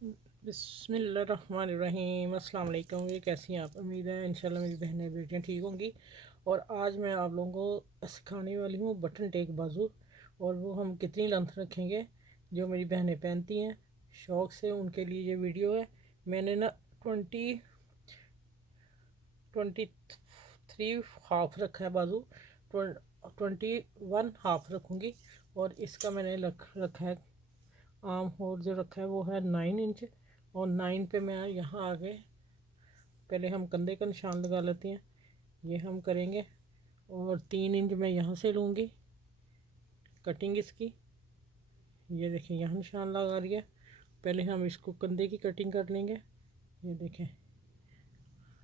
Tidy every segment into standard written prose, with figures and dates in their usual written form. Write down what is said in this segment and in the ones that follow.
बिस्मिल्लाहिर्रहमानिर्रहीम। अस्सलाम वालेकुम। ये कैसी हैं आप? उम्मीद है इंशाल्लाह मेरी बहनें बेटियाँ ठीक होंगी। और आज मैं आप लोगों को सिखाने वाली हूँ बटन टेक बाजू। और वो हम कितनी लेंथ रखेंगे जो मेरी बहनें पहनती हैं शौक़ से, उनके लिए ये वीडियो है। मैंने ना 23 हाफ रखा है बाजू, 21 हाफ रखूँगी। और इसका मैंने रखा है आर्म होल जो रखा है वो है 9 इंच। और 9 पे मैं यहाँ आगे पहले हम कंधे का निशान लगा लेते हैं, ये हम करेंगे। और 3 इंच मैं यहाँ से लूँगी कटिंग इसकी। ये देखें यहाँ निशान लगा लिया। पहले हम इसको कंधे की कटिंग कर लेंगे। ये देखें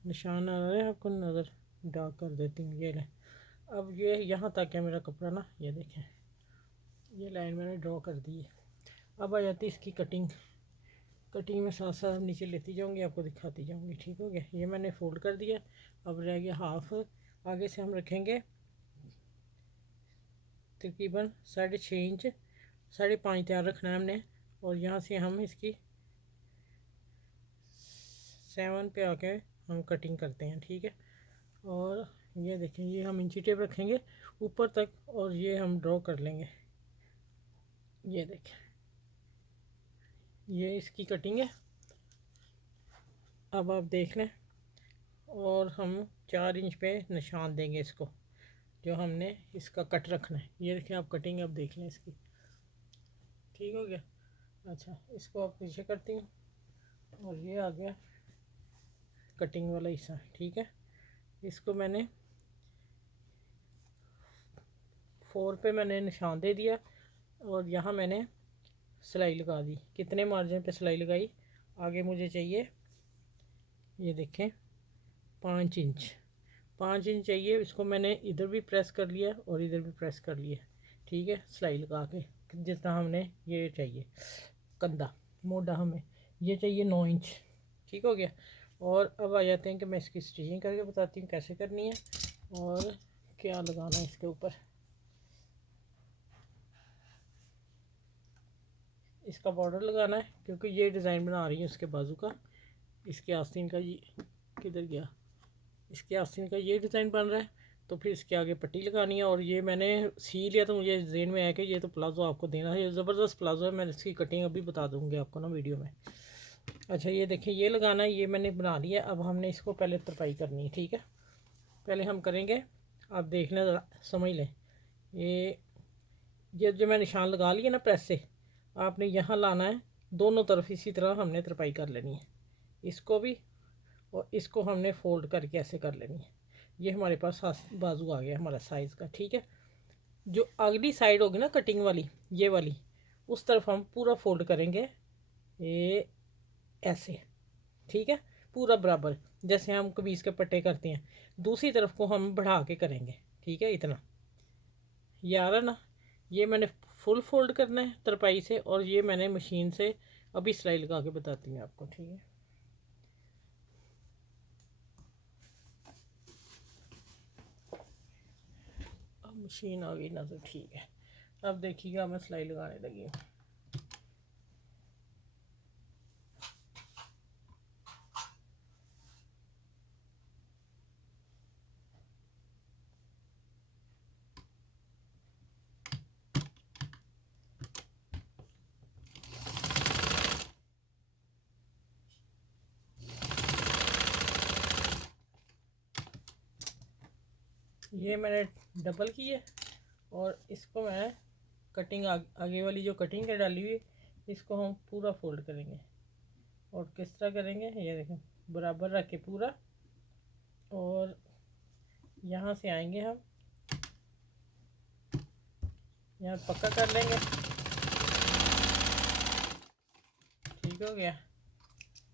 निशान आ रहा है, आपको नज़र डार्क कर देती हूँ। ये लें, अब ये यहाँ तक है मेरा कपड़ा ना। ये देखें ये लाइन मैंने ड्रॉ कर दी है। अब आ जाती है इसकी कटिंग में साथ साथ नीचे लेती जाऊंगी, आपको दिखाती जाऊंगी। ठीक हो गया, ये मैंने फोल्ड कर दिया। अब रह गया हाफ। आगे से हम रखेंगे तकरीबन 6.5 इंच, 5.5 तैयार रखना है हमने। और यहाँ से हम इसकी 7 पे आके हम कटिंग करते हैं। ठीक है, और ये देखें ये हम इंची टेप रखेंगे ऊपर तक और ये हम ड्रॉ कर लेंगे। ये देखें ये इसकी कटिंग है। अब आप देख लें, और हम 4 इंच पे निशान देंगे इसको जो हमने इसका कट रखना है। ये देखें आप कटिंग अब देख लें इसकी। ठीक हो गया। अच्छा, इसको आप पीछे करती हूँ और ये आ गया कटिंग वाला हिस्सा। ठीक है, इसको मैंने 4 पे मैंने निशान दे दिया और यहाँ मैंने सिलाई लगा दी। कितने मार्जिन पे सिलाई लगाई? आगे मुझे चाहिए, ये देखें 5 इंच, 5 इंच चाहिए। इसको मैंने इधर भी प्रेस कर लिया और इधर भी प्रेस कर लिया। ठीक है, सिलाई लगा के जितना हमने ये चाहिए कंधा मोटा हमें ये चाहिए 9 इंच। ठीक हो गया। और अब आ जाते हैं कि मैं इसकी स्टिचिंग करके बताती हूँ कैसे करनी है और क्या लगाना है इसके ऊपर। इसका बॉर्डर लगाना है क्योंकि ये डिज़ाइन बना रही है उसके बाजू का। इसके आस्तीन का ये किधर गया, इसके आस्तीन का ये डिज़ाइन बन रहा है, तो फिर इसके आगे पट्टी लगानी है। और ये मैंने सी लिया तो मुझे जेन में आया कि ये तो प्लाजो आपको देना है। ये ज़बरदस्त प्लाजो है, मैं इसकी कटिंग अभी बता दूँगी आपको ना वीडियो में। अच्छा ये देखिए ये लगाना है, ये मैंने बना लिया। अब हमने इसको पहले तरपाई करनी है। ठीक है, पहले हम करेंगे, आप देख लें ज़रा समझ लें। ये जो मैं निशान लगा लिया ना प्रेस से, आपने यहाँ लाना है दोनों तरफ इसी तरह हमने तरपाई कर लेनी है। इसको भी और इसको हमने फोल्ड करके ऐसे कर लेनी है। ये हमारे पास बाजू आ गया हमारा साइज़ का। ठीक है, जो अगली साइड होगी ना कटिंग वाली ये वाली, उस तरफ हम पूरा फोल्ड करेंगे ये ऐसे। ठीक है, पूरा बराबर जैसे हम कमीज़ के पट्टे करते हैं, दूसरी तरफ को हम बढ़ा के करेंगे। ठीक है, इतना ये आ रहा ना। ये मैंने फुल फोल्ड करना है तरपाई से और ये मैंने मशीन से अभी सिलाई लगा के बताती हूँ आपको। ठीक है, अब मशीन आ गई ना तो ठीक है। अब देखिएगा मैं सिलाई लगाने लगी हूँ। ये मैंने डबल की है और इसको मैं कटिंग आगे वाली जो कटिंग है डाली हुई इसको हम पूरा फोल्ड करेंगे। और किस तरह करेंगे ये देखें, बराबर रख के पूरा, और यहाँ से आएंगे हम यहाँ पक्का कर लेंगे। ठीक हो गया,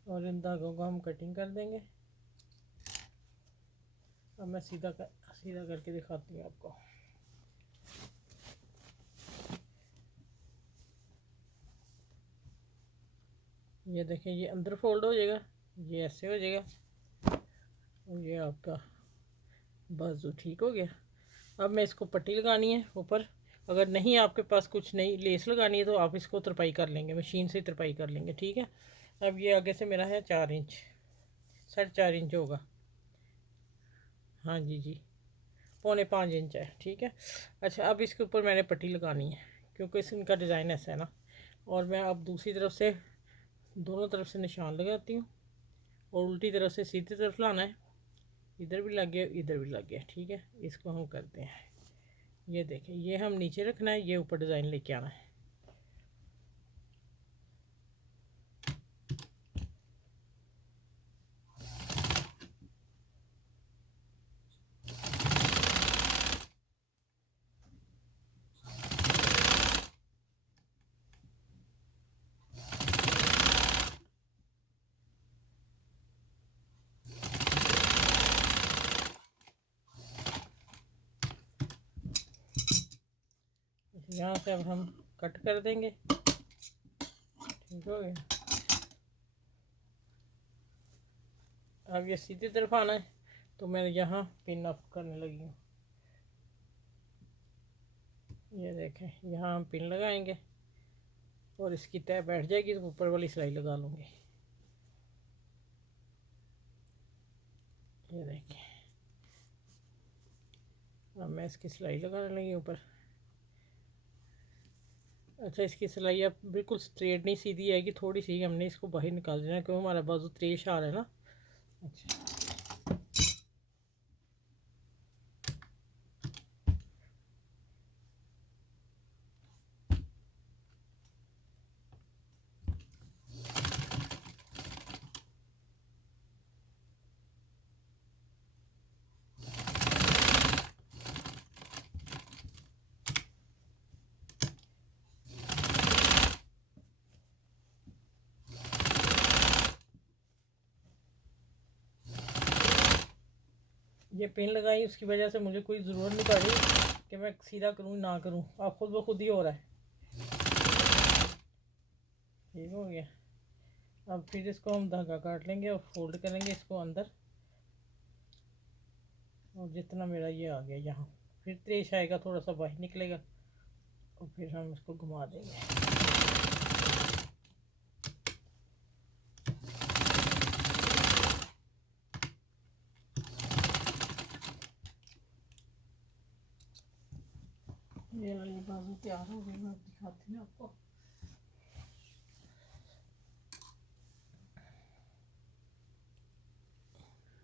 और इन धागों को हम कटिंग कर देंगे। अब मैं सीधा करके दिखाती हूँ आपको। ये देखें ये अंदर फोल्ड हो जाएगा, ये ऐसे हो जाएगा और ये आपका बाजू। ठीक हो गया। अब मैं इसको पट्टी लगानी है ऊपर। अगर नहीं आपके पास कुछ नहीं लेस लगानी है तो आप इसको तरपाई कर लेंगे, मशीन से तरपाई कर लेंगे। ठीक है, अब ये आगे से मेरा है 4 इंच, 4.5 इंच होगा। हाँ जी जी, 4.25 इंच है, ठीक है। अच्छा, अब इसके ऊपर मैंने पट्टी लगानी है क्योंकि इनका डिज़ाइन ऐसा है ना। और मैं अब दूसरी तरफ से दोनों तरफ से निशान लगाती हूँ और उल्टी तरफ से सीधी तरफ लाना है। इधर भी लग गया, इधर भी लग गया, ठीक है। इसको हम करते हैं, ये देखें, ये हम नीचे रखना है, ये ऊपर डिज़ाइन लेके आना है। यहाँ से अब हम कट कर देंगे, ठीक हो गया। अब ये सीधी तरफ आना है तो मैं यहाँ पिन अप करने लगी हूँ। ये देखें, यहाँ हम पिन लगाएंगे और इसकी तय बैठ जाएगी तो ऊपर वाली सिलाई लगा लूँगी। ये देखें, अब मैं इसकी सिलाई लगाने लगी ऊपर। अच्छा, इसकी सिलाई अब बिल्कुल स्ट्रेट नहीं सीधी आएगी, थोड़ी सी हमने इसको बाहर निकाल देना क्योंकि हमारा बाजू त्रेश आ रहा है ना। अच्छा, ये पिन लगाई उसकी वजह से मुझे कोई ज़रूरत नहीं पड़ी कि मैं सीधा करूँ ना करूँ, अब खुद ब खुद ही हो रहा है। ठीक हो गया। अब फिर इसको हम धागा काट लेंगे और फोल्ड करेंगे इसको अंदर, और जितना मेरा ये आ गया यहाँ, फिर त्रेश आएगा, थोड़ा सा बाहर निकलेगा और फिर हम इसको घुमा देंगे। ये वाली बाजू तैयार हो गई, मैं दिखाती हूँ आपको।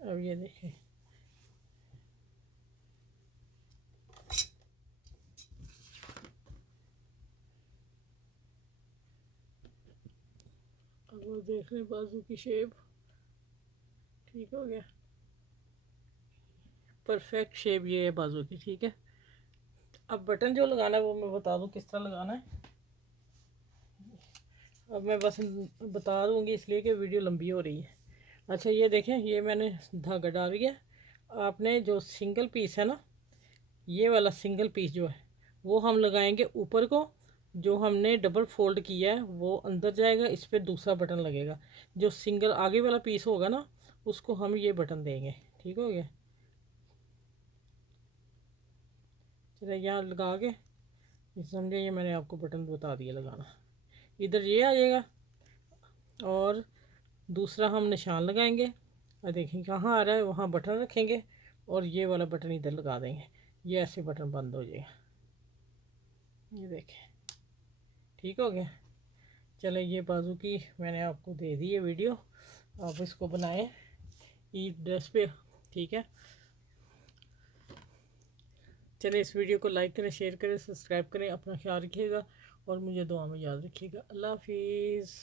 अब ये देखें, अब वो देख लें बाजू की शेप, ठीक हो गया, परफेक्ट शेप ये है बाजू की, ठीक है। अब बटन जो लगाना है वो मैं बता दूँ किस तरह लगाना है। अब मैं बस बता दूँगी इसलिए कि वीडियो लंबी हो रही है। अच्छा, ये देखें, ये मैंने धागा डाल दिया। आपने जो सिंगल पीस है ना, ये वाला सिंगल पीस जो है वो हम लगाएंगे ऊपर को, जो हमने डबल फोल्ड किया है वो अंदर जाएगा, इस पर दूसरा बटन लगेगा। जो सिंगल आगे वाला पीस होगा ना उसको हम ये बटन देंगे, ठीक हो गया। चलिए यहाँ लगा के समझे, ये मैंने आपको बटन बता दिया लगाना। इधर ये आ जाएगा और दूसरा हम निशान लगाएंगे और देखें कहाँ आ रहा है, वहाँ बटन रखेंगे और ये वाला बटन इधर लगा देंगे, ये ऐसे बटन बंद हो जाएगा। ये देखें, ठीक हो गया। चले, ये बाजू की मैंने आपको दे दी है वीडियो, आप इसको बनाएं ईद ड्रेस पे, ठीक है। चले, इस वीडियो को लाइक करें, शेयर करें, सब्सक्राइब करें, अपना ख्याल रखिएगा और मुझे दुआ में याद रखिएगा। अल्लाह हाफिज़।